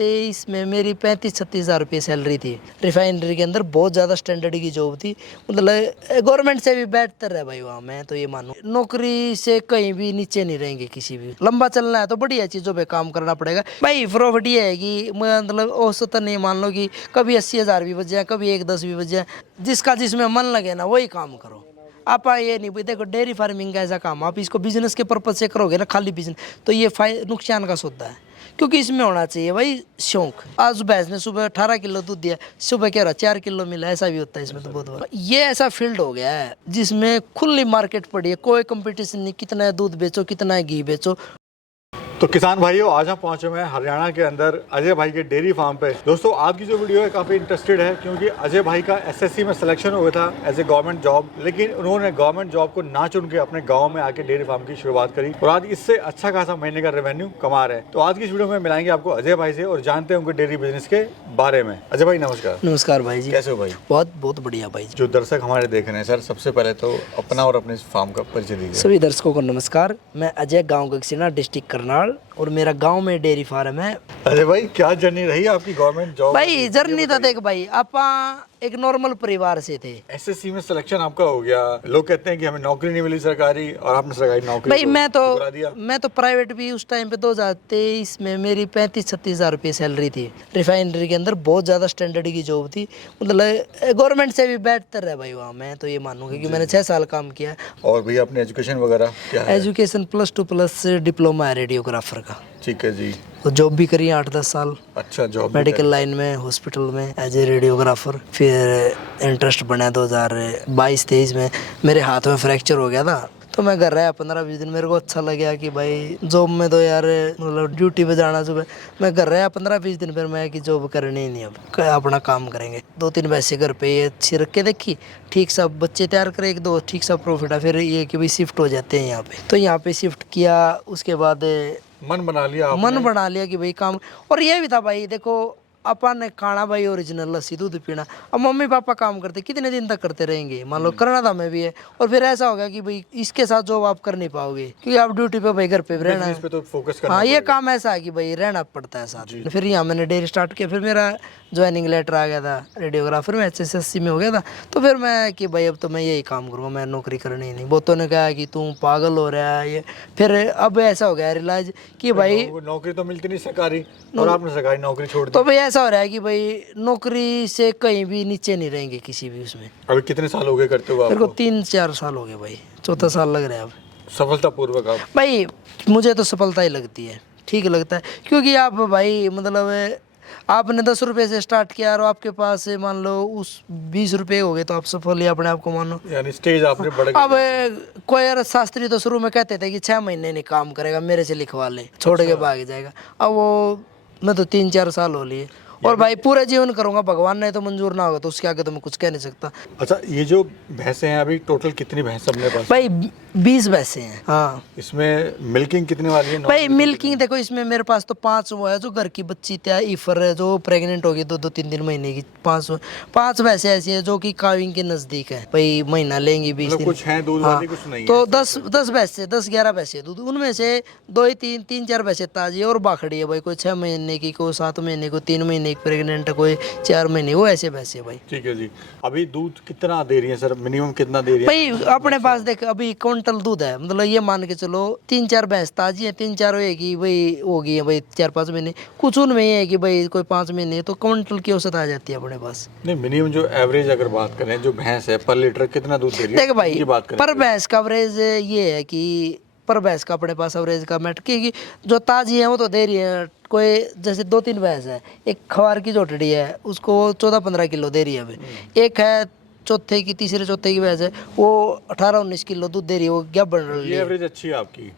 2023 में मेरी 35-36 हज़ार रुपये सैलरी थी। रिफाइनरी के अंदर बहुत ज़्यादा स्टैंडर्ड की जॉब थी, मतलब गवर्नमेंट से भी बेहतर है भाई वहाँ, मैं तो ये मानूँ। नौकरी से कहीं भी नीचे नहीं रहेंगे किसी भी। लंबा चलना है तो बढ़िया चीज़ों पे काम करना पड़ेगा भाई। प्रॉफिट ये है कि मतलब औसतन नहीं मान लो कि कभी 80 हज़ार भी बच जाए, कभी 1-10 भी बच जाए, जिसका जिसमें मन लगे ना वही काम करो। आप ये नहीं भाई, देखो डेयरी फार्मिंग का ऐसा काम, आप इसको बिजनेस के पर्पज से करोगे ना, खाली बिजनेस, तो ये नुकसान का सौदा है। क्योंकि इसमें होना चाहिए भाई शौक। आज भैंस ने सुबह 18 किलो दूध दिया, सुबह कह रहा 4 किलो मिला, ऐसा भी होता है इसमें तो बहुत बार। ये ऐसा फील्ड हो गया है जिसमें खुली मार्केट पड़ी है, कोई कंपटीशन नहीं, कितना दूध बेचो, कितना घी बेचो। तो किसान भाइयों, आज हम पहुंचे हुए हैं हरियाणा के अंदर अजय भाई के डेयरी फार्म पे। दोस्तों, आज की जो वीडियो है काफ़ी इंटरेस्टेड है, क्योंकि अजय भाई का एसएससी में सिलेक्शन हुआ था एज ए गवर्नमेंट जॉब, लेकिन उन्होंने गवर्नमेंट जॉब को ना चुन के अपने गांव में आके डेयरी फार्म की शुरुआत करी और आज इससे अच्छा खासा महीने का रेवेन्यू कमा रहे हैं। तो आज की इस वीडियो में मिलाएंगे आपको अजय भाई से और जानते हैं उनके डेयरी बिजनेस के बारे में। अजय भाई नमस्कार। नमस्कार भाई जी, कैसे हो भाई? बहुत बहुत बढ़िया भाई जी। जो दर्शक हमारे देख रहे हैं सर, सबसे पहले तो अपना और अपने फार्म का परिचय दीजिए। सभी दर्शकों को नमस्कार। मैं अजय, गांव गगसीना, डिस्ट्रिक्ट करनाल, और मेरा गांव में डेयरी फार्म है। अजय भाई, क्या जर्नी रही आपकी गवर्नमेंट जॉब? भाई जर्नी तो देख भाई, आप एक नॉर्मल परिवार से थे। एसएससी में सिलेक्शन आपका हो गया, लोग कहते हैं कि हमें नौकरी नहीं मिली सरकारी, और आपने सरकारी नौकरी भाई दिया। मैं तो प्राइवेट भी उस टाइम पे 2023 में मेरी 35-36 हज़ार रुपये सैलरी थी। रिफाइनरी के अंदर बहुत ज़्यादा स्टैंडर्ड की जॉब थी, मतलब गवर्नमेंट से भी बेहतर है भाई वहाँ, मैं तो ये मानूँगा कि मैंने 6 साल काम किया। और भैया अपनी एजुकेशन वगैरह क्या है? एजुकेशन +2+ डिप्लोमा है रेडियोग्राफर का। ठीक है जी। तो जॉब भी करी 8-10 साल। अच्छा, जॉब मेडिकल लाइन में, हॉस्पिटल में एज ए रेडियोग्राफर। फिर इंटरेस्ट बना 2022-23 में, मेरे हाथ में फ्रैक्चर हो गया था, तो मैं घर रहा 15-20 दिन। मेरे को अच्छा लगा कि भाई जॉब में तो यार मतलब ड्यूटी पे जाना सुबह, मैं घर रहा 15-20 दिन, फिर मैं कि जॉब करनी ही नहीं, अब अपना काम करेंगे। 2-3 पैसे घर पे ये अच्छी रख के देखी, ठीक सब बच्चे तैयार करे, 1-2 ठीक सब प्रॉफिट है। फिर ये कि भाई शिफ्ट हो जाते हैं यहाँ पे, तो यहाँ पे शिफ्ट किया। उसके बाद मन बना लिया आपने? मन बना लिया कि भाई काम। और ये भी था भाई, देखो अपन ने खाना भाई ओरिजिनल लस्सी दूध पीना। अब मम्मी पापा काम करते, कितने दिन तक करते रहेंगे, मान लो करना था मैं भी है। और फिर ऐसा हो गया कि भाई इसके साथ जॉब आप कर नहीं पाओगे, क्योंकि आप ड्यूटी पे भाई घर पे भी रहना है, पे तो फोकस करना। हाँ ये काम ऐसा है कि भाई रहना पड़ता है साथ। फिर यहाँ मैंने डेयरी स्टार्ट किया, फिर मेरा ज्वाइनिंग लेटर आ गया था रेडियोग्राफर में, HSSC में हो गया था। तो फिर मैं कि भाई अब तो मैं यही काम करूँगा, मैं नौकरी करनी ही नहीं। बहुतों ने कहा कि तू पागल हो रहा है ये। फिर अब ऐसा हो गया रियलाइज कि भाई नौकरी तो मिलती नहीं सरकारी, और आपने सरकारी नौकरी छोड़ दी। तो भाई ऐसा हो रहा है कि भाई नौकरी से कहीं भी नीचे नहीं रहेंगे किसी भी उसमें। अभी कितने साल हो गए करते हुए? मेरे को 3-4 साल हो गए भाई, 4था साल लग रहा है अब। सफलतापूर्वक आप? भाई मुझे तो सफलता ही लगती है, ठीक लगता है, क्योंकि आप भाई मतलब आपने 10 रुपये से स्टार्ट किया और आपके पास मान लो उस 20 रुपये हो गए, तो आप सफल ही अपने आप को मानो। यानी स्टेज आपने बढ़ अब कोई यार शास्त्री तो शुरू में कहते थे कि 6 महीने नहीं काम करेगा, मेरे से लिखवा ले, छोड़ के भाग जाएगा। अब वो मैं तो 3-4 साल हो लिए, और भाई पूरा जीवन करूंगा, भगवान ने तो मंजूर ना होगा तो उसके आगे तो मैं कुछ कह नहीं सकता। अच्छा, ये जो भैंसें हैं अभी टोटल कितनी भैंस अपने पास? भाई 20 भैंसें हैं। हाँ, इसमें मिल्किंग कितने वाली है? भाई मिल्किंग देखो, इसमें मेरे पास तो 5 वो है जो घर की बच्ची तय ईफर है, जो प्रेग्नेंट होगी 2-3 महीने की। 5 भैंसें ऐसी है जो कि काविंग के नजदीक है, भाई महीना लेंगी 20 दिन। कुछ है दूध वाली, कुछ नहीं तो 10 भैंसे, 10-11 भैंसे दूध, उनमें से 2-3 भैंसे ताजी और बाखड़ी है भाई, कोई 6 महीने की, कोई 7 महीने को, 3 महीने की प्रेग्नेंट है, कोई 4 महीने, वो ऐसे भैंसे भाई। ठीक है जी। अभी दूध कितना दे रही है सर? मिनिमम कितना दे रही है भाई अपने पास देख अभी क्विंटल दूध है, मतलब ये मान के चलो 3-4 भैंस ताजी है, 3-4 होगी भाई, होगी है भाई 4-5 महीने, कुछ उनमें ये है कि भाई कोई 5 महीने, तो क्विंटल की औसत आ जाती है अपने पास। नहीं, मिनिमम जो एवरेज अगर बात करें, जो भैंस है पर लीटर कितना दूध दे रही है? देख भाई बात करें पर भैंस का एवरेज ये है कि पर भैंस का अपने पास एवरेज का मैट, क्योंकि जो ताजी है वो तो दे रही है, कोई जैसे 2-3 भैंस है, एक खवार की जोटड़ी है उसको 14-15 किलो दे रही है अभी, एक है तीसरे चौथे की भैंस है वो 18-19 किलो दूध दे रही है, वो क्या बन रही है। ये एवरेज अच्छी है आपकी?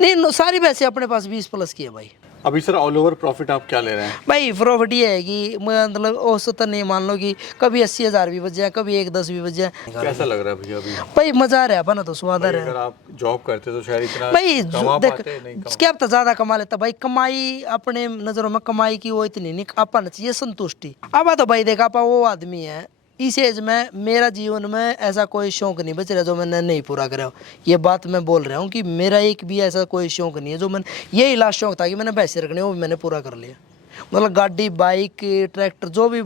नहीं, सारी भैंसें अपने पास 20+ की है भाई। अभी सर ऑल ओवर प्रॉफिट आप क्या ले रहे हैं? भाई प्रॉफिट ये है कि मतलब औसतन नहीं मान लो कि कभी 80 हज़ार भी बच जाए, कभी 1-10 भी बच जाए। कैसा लग रहा है भैया अभी? भाई मजा आ रहा है अपना, तो स्वाद आ रहा है। अगर आप जॉब करते तो शायद इतना भाई कमा देख पाते नहीं। क्या पता ज्यादा कमा लेता भाई, कमाई अपने नजरों में कमाई की वो इतनी नहीं, अपन चाहिए संतुष्टि। अब तो भाई देखा, आप वो आदमी है इस एज में, मेरा जीवन में ऐसा कोई शौक नहीं बच रहा जो मैंने नहीं पूरा करा हो। ये बात मैं बोल रहा हूँ कि मेरा एक भी ऐसा कोई शौक नहीं है जो मैंने, यही लास्ट शौक था कि मैंने पैसे रखने, वो मैंने पूरा कर लिया। मतलब गाड़ी बाइक ट्रैक्टर जो भी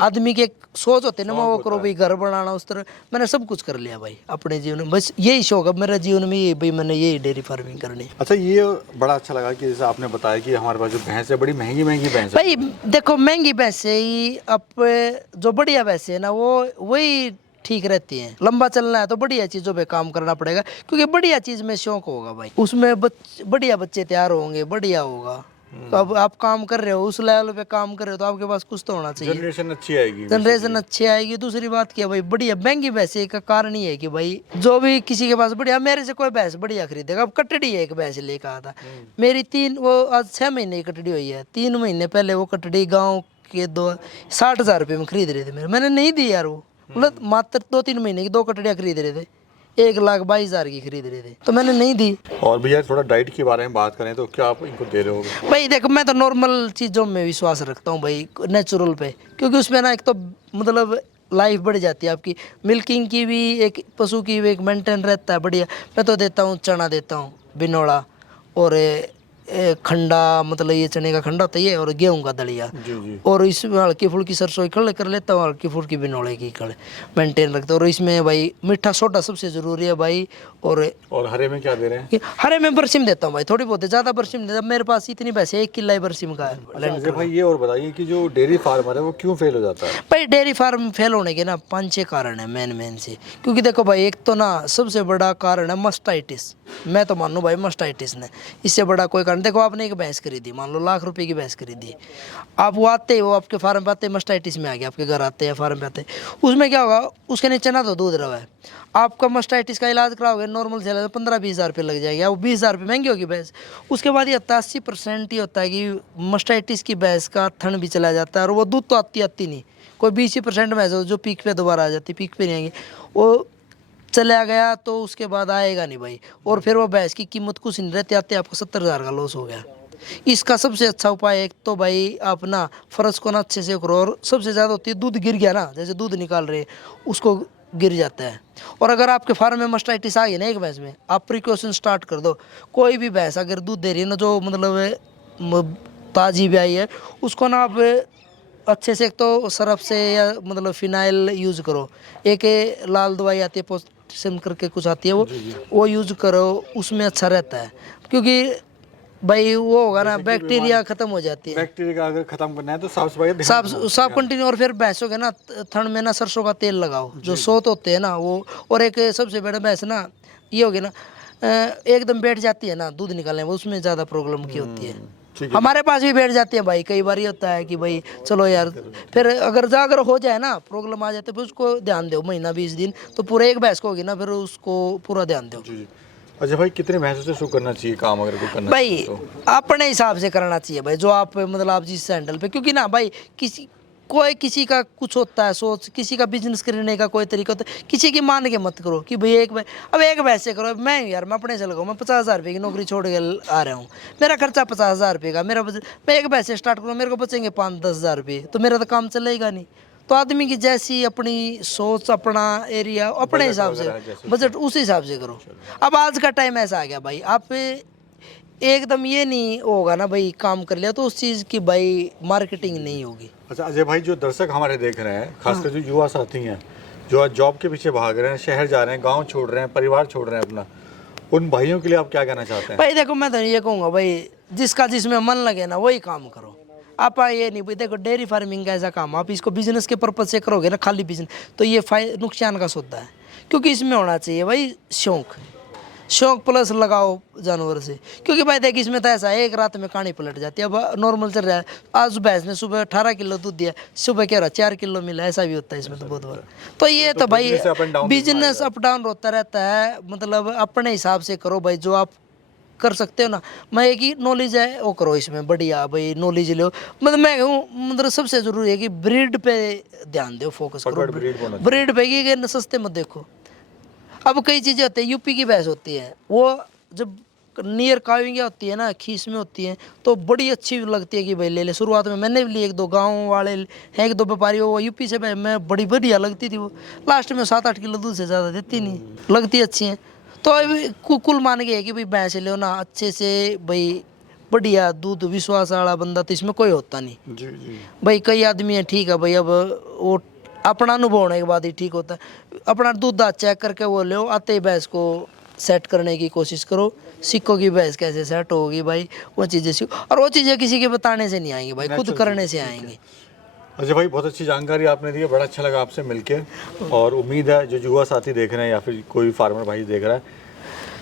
आदमी के सोच होते हैं ना, वो करो भाई, घर बनाना उस तरह मैंने सब कुछ कर लिया भाई अपने जीवन में। बस यही शौक है मेरा जीवन में, ये भाई मैंने यही डेयरी फार्मिंग करनी है। अच्छा, ये बड़ा अच्छा लगा कि जैसे आपने बताया कि हमारे पास जो भैंस है बड़ी महंगी महंगी भैंस है। भाई देखो महंगी भैंसे ही अब जो बढ़िया भैंसे है ना वो वही ठीक रहती हैं। लंबा चलना है तो बढ़िया चीज़ों पे काम करना पड़ेगा, क्योंकि बढ़िया चीज़ में शौक होगा भाई, उसमें बढ़िया बच्चे तैयार होंगे, बढ़िया होगा। तो अब आप काम कर रहे हो, उस लेवल पे काम कर रहे हो, तो आपके पास कुछ तो होना चाहिए, जनरेशन अच्छी आएगी, जनरेशन अच्छी आएगी। दूसरी बात क्या भाई, बढ़िया महंगी भैंसे का कारण ही है कि भाई जो भी किसी के पास बढ़िया, मेरे से कोई भैंस बढ़िया खरीदेगा। अब कटड़ी है, एक भैंस लेकर आया था मेरी, वो आज 6 महीने की कटड़ी हुई है। 3 महीने पहले वो कटड़ी गाँव के 60,000 रुपये में खरीद रहे थे मेरे, मैंने नहीं दी यार। वो मतलब मात्र 2-3 महीने की 2 कटड़ियाँ खरीद रहे थे, 1,22,000 की खरीद रहे थे, तो मैंने नहीं दी। और भैया थोड़ा डाइट के बारे में बात करें तो क्या आप इनको दे रहे हो? भाई देखो मैं तो नॉर्मल चीज़ों में विश्वास रखता हूँ भाई, नेचुरल पे, क्योंकि उसमें ना एक तो मतलब लाइफ बढ़ जाती है आपकी, मिल्किंग की भी, एक पशु की भी एक मेंटेन रहता है बढ़िया। मैं तो देता हूँ चना देता हूँ, बिनोड़ा, और खंडा, मतलब ये चने का खंडा होता है ये, और गेहूं का दलिया, और इसमें हल्की फुल्की सरसों की खल कर लेता हूँ, हल्की फुल्की बिनोड़े की खल मेंटेन रखता हूँ। और इसमें भाई मीठा सोडा सबसे ज़रूरी है भाई। और हरे में क्या दे रहे हैं? हरे में बरसिम देता हूँ भाई, थोड़ी बहुत, ज़्यादा बरसिम देता हूँ। मेरे पास इतनी पैसे 1 किला ही बरसिम का है। अच्छा भाई, ये और बताइए कि जो डेयरी फार्मर है वो क्यों फेल हो जाता है? भाई डेयरी फार्म फेल होने के ना 5-6 कारण है मेन से। क्योंकि देखो भाई, एक तो ना सबसे बड़ा कारण है मस्टाइटिस। मैं तो मानूँ भाई मस्टाइटिस ने, इससे बड़ा कोई कारण। देखो आपने एक भैंस खरीदी, मान लो लाख रुपए की भैंस खरीदी, आप वो आते वो आपके फार्म पे आते मस्टाइटिस में आ गया, आपके घर आते हैं फार्म पे आते, उसमें क्या होगा, उसके नीचे ना तो दूध रहा है, आपका मस्टाइटिस का इलाज कराओगे नॉर्मल से 15-20 हज़ार रुपये लग जाएगा, वो 20 हज़ार रुपये महंगी होगी भैंस। उसके बाद ये 80% ही होता है कि मस्टाइटिस की भैंस का थन भी चला जाता है, और वो दूध तो आती नहीं। कोई 20% भैंस जो पीक पे दोबारा आ जाती, पीक पे नहीं आएंगी, वो चला गया तो उसके बाद आएगा नहीं भाई। और फिर वो भैंस की कीमत कुछ नहीं रहती, आते आपको 70,000 का लॉस हो गया। इसका सबसे अच्छा उपाय एक तो भाई आप ना फर्श को ना अच्छे से करो, और सबसे ज़्यादा होती है दूध गिर गया ना, जैसे दूध निकाल रहे उसको गिर जाता है। और अगर आपके फार्म में मस्टाइटिस आ गई ना एक भैंस में, आप प्रिकॉशन स्टार्ट कर दो। कोई भी भैंस अगर दूध दे रही है ना, जो मतलब ताजी भी आई है, उसको ना आप अच्छे से, एक तो सरफ से या मतलब फिनाइल यूज़ करो, एक लाल दवाई आती है पोटेशियम करके कुछ आती है, वो यूज़ करो, उसमें अच्छा रहता है। क्योंकि भाई वो होगा ना, बैक्टीरिया खत्म हो जाती है। बैक्टीरिया अगर खत्म करना है तो साफ सफाई साफ कंटिन्यू। और फिर भैंसों के ना थन में ना सरसों का तेल लगाओ, जो सोत होते हैं ना वो। और एक सबसे बड़ा भैंस ना ये होगी ना, एकदम बैठ जाती है ना दूध निकालने में, उसमें ज़्यादा प्रॉब्लम की होती है। हमारे पास भी बैठ जाते हैं भाई, कई बार ये होता है कि भाई चलो यार, फिर अगर हो जाए ना, प्रॉब्लम आ जाती है, फिर उसको ध्यान दो, महीना 20 दिन तो पूरे एक भैंस को होगी ना, फिर उसको पूरा ध्यान दो। अच्छा भाई, कितने भैंसों से शुरू करना चाहिए काम अगर कोई करना भाई तो? अपने हिसाब से करना चाहिए भाई, जो आप मतलब आप जिस हैंडल पे, क्योंकि ना भाई किसी का कुछ होता है सोच, किसी का बिजनेस करने का कोई तरीका होता है, किसी की मान के मत करो कि भाई अब एक वैसे करो। मैं यार मैं अपने से लगाऊँ, मैं 50,000 रुपये की नौकरी छोड़ के आ रहा हूँ, मेरा खर्चा 50,000 रुपये का, मेरा मैं एक वैसे स्टार्ट करूँ, मेरे को बचेंगे 5-10 हज़ार रुपये, तो मेरा तो काम चलेगा नहीं। तो आदमी की जैसी अपनी सोच, अपना एरिया, अपने हिसाब से बजट, उस हिसाब से करो। अब आज का टाइम ऐसा आ गया भाई, आप एकदम ये नहीं होगा ना भाई, काम कर लिया तो उस चीज़ की भाई मार्केटिंग नहीं होगी। अच्छा अजय भाई, जो दर्शक हमारे देख रहे हैं, खासकर जो युवा साथी हैं जो आज जॉब के पीछे भाग रहे हैं, शहर जा रहे हैं, गांव छोड़ रहे हैं, परिवार छोड़ रहे हैं अपना, उन भाइयों के लिए आप क्या कहना चाहते हैं? भाई देखो मैं तो ये कहूँगा भाई, जिसका जिसमें मन लगे ना वही काम करो। आप ये नहीं भाई, देखो डेयरी फार्मिंग का ऐसा काम, आप इसको बिजनेस के पर्पज से करोगे ना, खाली बिजनेस, तो ये नुकसान का सौदा है। क्योंकि इसमें होना चाहिए भाई शौक प्लस लगाओ जानवर से। क्योंकि भाई देख इसमें तो ऐसा है, एक रात में कहानी पलट जाती है। अब नॉर्मल चल रहा है, आज भैंस ने सुबह 18 किलो दूध दिया, सुबह क्या रहा 4 किलो मिला, ऐसा भी होता है इसमें तो बहुत बार। तो ये तो भाई बिजनेस अप डाउन होता रहता है, मतलब अपने हिसाब से करो भाई, जो आप कर सकते हो ना। मैं एक ही नॉलेज है वो करो, इसमें बढ़िया भाई नॉलेज लो। मतलब मैं कहूँ मतलब सबसे ज़रूरी है कि ब्रीड पे ध्यान दो, फोकस करो ब्रीड पे, कि सस्ते मत देखो। अब कई चीज़ें होती है, यूपी की भैंस होती है, वो जब नियर काविंग होती है ना, खीस में होती है, तो बड़ी अच्छी लगती है कि भाई ले ले। शुरुआत में मैंने भी ली, 1-2 गाँव वाले हैं, 1-2 व्यापारी, वो यूपी से मैं बड़ी बढ़िया लगती थी वो। लास्ट में 7-8 किलो दूध से ज़्यादा देती नहीं, लगती अच्छी हैं। तो अभी कुल मान के है कि भाई भैंस ले ना अच्छे से भाई, बढ़िया दूध विश्वास वाला बंदा तो इसमें कोई होता नहीं जी जी। भाई। कई आदमी है ठीक है भाई, अब वो अपना अनुभव होने के बाद ही ठीक होता है। अपना दूध चेक करके वो लो, आते ही भैंस को सेट करने की कोशिश करो, सीखो कि भैंस कैसे सेट होगी भाई, वो चीज़ें सीखो। और वो चीज़ें किसी के बताने से नहीं आएंगी भाई, खुद करने से आएंगी। अजय भाई बहुत अच्छी जानकारी आपने दी है, बड़ा अच्छा लगा आपसे मिलके। और उम्मीद है जो युवा साथी देख रहे हैं या फिर कोई फार्मर भाई देख रहा है,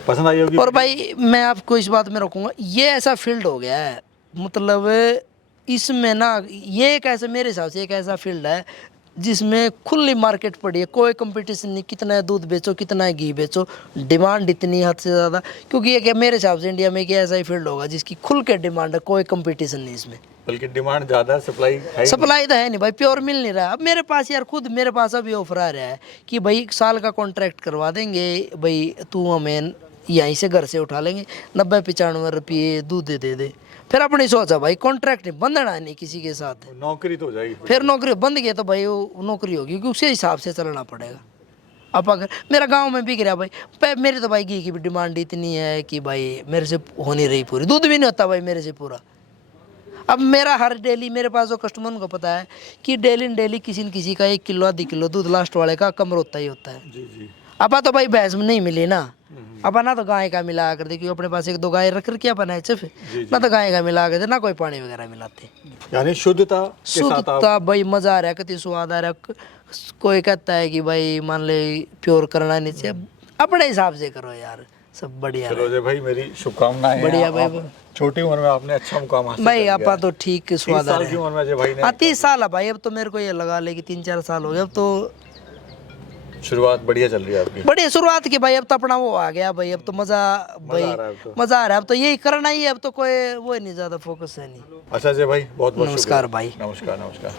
पसंद आई होगी। और भाई मैं आपको इस बात में रखूँगा, ये ऐसा फील्ड हो गया है, मतलब इसमें ना ये एक ऐसा, मेरे हिसाब से एक ऐसा फील्ड है जिसमें खुली मार्केट पड़ी है, कोई कंपटीशन नहीं, कितना दूध बेचो कितना घी बेचो, डिमांड इतनी हद से ज़्यादा। क्योंकि ये क्या मेरे हिसाब से इंडिया में एक ऐसा ही फील्ड होगा जिसकी खुल के डिमांड है, कोई कंपटीशन नहीं इसमें। बल्कि डिमांड ज़्यादा है, सप्लाई है ही सप्लाई तो है नहीं भाई, प्योर मिल नहीं रहा। अब मेरे पास यार खुद मेरे पास अभी ऑफर आ रहा है कि भाई साल का कॉन्ट्रैक्ट करवा देंगे भाई, तू हमें यहीं से घर से उठा लेंगे, 90-95 रुपये दूध दे दे। फिर अपनी सोचा भाई, कॉन्ट्रैक्ट नहीं बंधना नहीं किसी के साथ, नहीं। नौकरी तो हो जाएगी फिर नौकरी बंद गई तो भाई वो नौकरी होगी, क्योंकि उसी हिसाब से चलना पड़ेगा। अब अगर मेरा गांव में बिक रहा भाई, मेरी तो भाई घी की भी डिमांड इतनी है कि भाई मेरे से हो नहीं रही पूरी, दूध भी नहीं होता भाई मेरे से पूरा। अब मेरा हर डेली मेरे पास जो कस्टमर उनको पता है कि डेली किसी न किसी का 1 किलो आधी किलो दूध लास्ट वाले का कम होता ही होता है। जी जी। अपा तो भाई भैंस में नहीं मिली ना, अपा ना तो गाय का मिला कर दे, क्योंकि अपने पास 1-2 गाय रख रखी अपन है सिर्फ, ना तो गाय का मिला कर दे, ना कोई पानी वगैरह मिलाते। यानी शुद्धता के साथ आप शुद्धता भाई, मजा आ रहा है, कितनी स्वाद आ रहा है। कोई कहता है कि भाई मान ले प्योर करना नहीं चाहिए, अपने हिसाब से करो यार, सब बढ़िया चलो अजय भाई मेरी शुभकामनाएं हैं। बढ़िया भाई। आप छोटी उम्र में आपने अच्छा मुकाम हासिल भाई कर आपा लिया। तो ठीक 30 स्वाद आ साल रहा की है। उम्र में अजय भाई ने हाँ 30 साल है भाई, अब तो मेरे को ये लगा ले कि 3-4 साल हो गए, अब तो शुरुआत बढ़िया चल रही है आपकी। बढ़िया शुरुआत की भाई। अब तो अपना वो आ गया भाई, अब तो मजा भाई, आ रहा है अब तो। मजा आ रहा है, अब तो यही करना ही है, अब तो कोई वो नहीं, ज्यादा फोकस है नहीं। अच्छा अजय भाई बहुत बहुत नमस्कार शुक्रिया। भाई। नमस्कार नमस्कार।